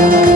thank you